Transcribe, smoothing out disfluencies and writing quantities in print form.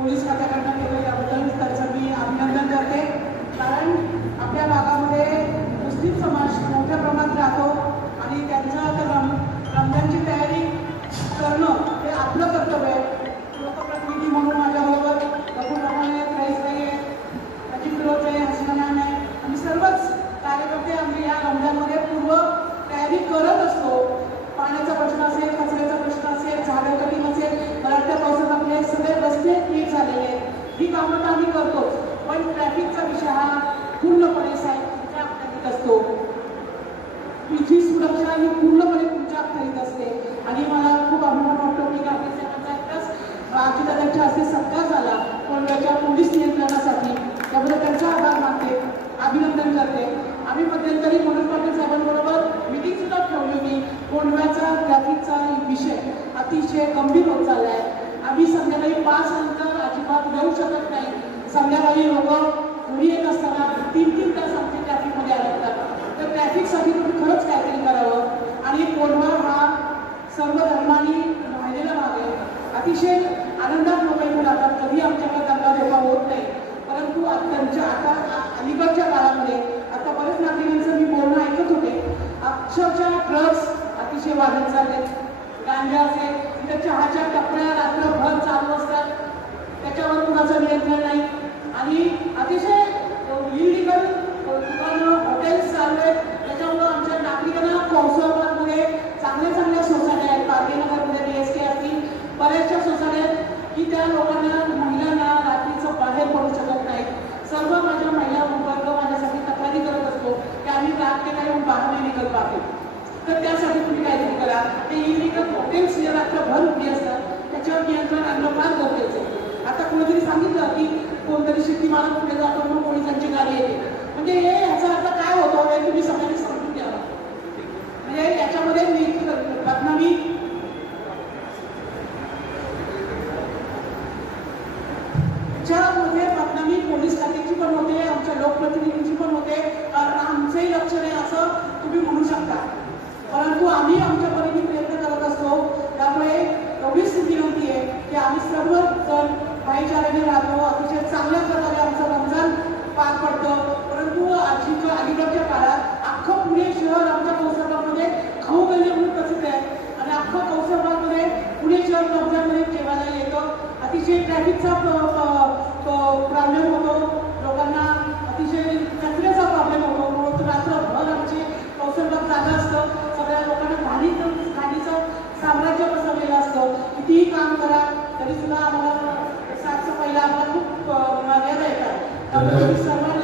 Police खात्याकडनं केलं याबद्दल त्याचं मी अभिनंदन करते. कारण आपल्या भागामध्ये मुस्लिम समाज मोठ्या प्रमाणात राहतो आणि त्यांचं रमजानची तयारी करणं हे आपलं कर्तव्य आहे. लोकप्रतिनिधी म्हणून माझ्याबरोबर प्रफुल्लपणे रईसबाई आहे, अजित फिरोज आहे, हसीना मॅम आहे, आम्ही सर्वच कार्यकर्ते आम्ही या रमजानमध्ये पूर्व तयारी करत असतो. पाण्याचा प्रश्न असेल, कचऱ्याचा प्रश्न असेल, झाडं कटिंग असेल, मराठ्या पावसामध्ये सगळे रस्ते नीट झालेले आहेत. ही कामं तर आम्ही करतोच, पण ट्रॅफिकचा विषय हा पूर्णपणे तुमच्या अखत्यारीत असतो. तुमची सुरक्षा ही पूर्णपणे तुमच्या अखत्यारीत असते आणि मला खूप अभिमान वाटतो की गांधी साहेबांचा एकदाच अजितदादांच्या हस्ते सत्कार झाला कोंढव्याच्या पोलीस नियंत्रणासाठी. त्याबद्दल त्यांचा आभार मानते, अभिनंदन करते. आम्ही मध्यंतरी मनोज पाटील साहेबांबरोबर मीटिंग सुद्धा ठेवली होती. कोंढव्याचा ट्रॅफिकचा विषय अतिशय गंभीर होत चालला आहे. आम्ही संध्याकाळी 5 नंतर अजिबात येऊ शकत नाही. संध्याकाळी लोक घरी येत असताना 3-3 तास आमचे ट्रॅफिकमध्ये अडकतात. तर ट्रॅफिकसाठी तुम्ही खरंच काहीतरी करावं. आणि कोंढवा हा सर्व धर्मांनी राहिलेला भाग आहे. अतिशय आनंदात लोक इथे राहतात. कधी आमच्याकडे दंगा धोका होत नाही. परंतु त्यांच्या आता अलीकडच्या काळामध्ये आता बरेच नागरिकांचं मी बोलणं ऐकत होते. अक्षरशः ड्रग्स अतिशय वाढत चालले. गांजा असेल तिथे चहाच्या टपऱ्या रात्रभर चालू असतात, त्याच्यावर कुणाचं नियंत्रण नाही. आणि अतिशय इलिगल दुकानं, हॉटेल्स चालू आहेत. त्याच्यामुळं आमच्या नागरिकांना कौशलमध्ये चांगल्या चांगल्या सोसायट्या आहेत. पारगेनगरमध्ये DSK असतील, बऱ्याचशा सोसायट्या आहेत की त्या लोकांना महिलांना रात्रीचं बाहेर पडू शकत नाही. सर्व माझ्या महिला वर्ग माझ्यासाठी तक्रारी करत असतो की आम्ही रात के काही बाहेर नाही निघत पाहतो. तर त्यासाठी तुम्ही काहीतरी करा. ते इलिगल हॉटेल्स जे रात्रभर उभी असतात त्याच्यावर नियंत्रण आणणं फार गरजेचं आहे. आता कोणीतरी सांगितलं की कोणतरी शेतीमाला पुढे जातो म्हणून पोलिसांची गाडी येते. म्हणजे हे याचा अर्थ काय होतो हे तुम्ही सगळ्यांनी समजून घ्यावं. म्हणजे याच्यामध्ये बदनामी मध्ये बदनामी पोलीस खात्याची पण होते, आमच्या लोकप्रतिनिधींची पण होते. कारण आमचंही लक्ष नाही असं तुम्ही म्हणू शकता. परंतु आम्ही आमच्या परीने प्रयत्न करत असतो. त्यामुळे एवढीच विनंती आहे की आम्ही सर्व जण भाईचाराने राहतो. अतिशय चांगल्या प्रकारे आमचं रमजान पार पडतं. परंतु अलीकडच्या काळात अख्खं पुणे शहर आमच्या कौसरबागमध्ये खाऊ गल्ली म्हणून प्रसिद्ध आहे आणि अख्खं कौसरबागमध्ये पुणे शहर रमजानमध्ये जेवायला येतं. अतिशय ट्रॅफिकचा प्रॉब्लेम होतो. लोकांना अतिशय कचऱ्याचा प्रॉब्लेम होतो. म्हणून रात्रभर आमची कौशलबाग जागा असतं. सगळ्या लोकांना घाणीचं साम्राज्य पसरलेलं असतं. कितीही काम करा तरी सुद्धा आम्हाला साफसफाईला आम्हाला खूप मर्यादा येतात. त्यामुळे सर्वांना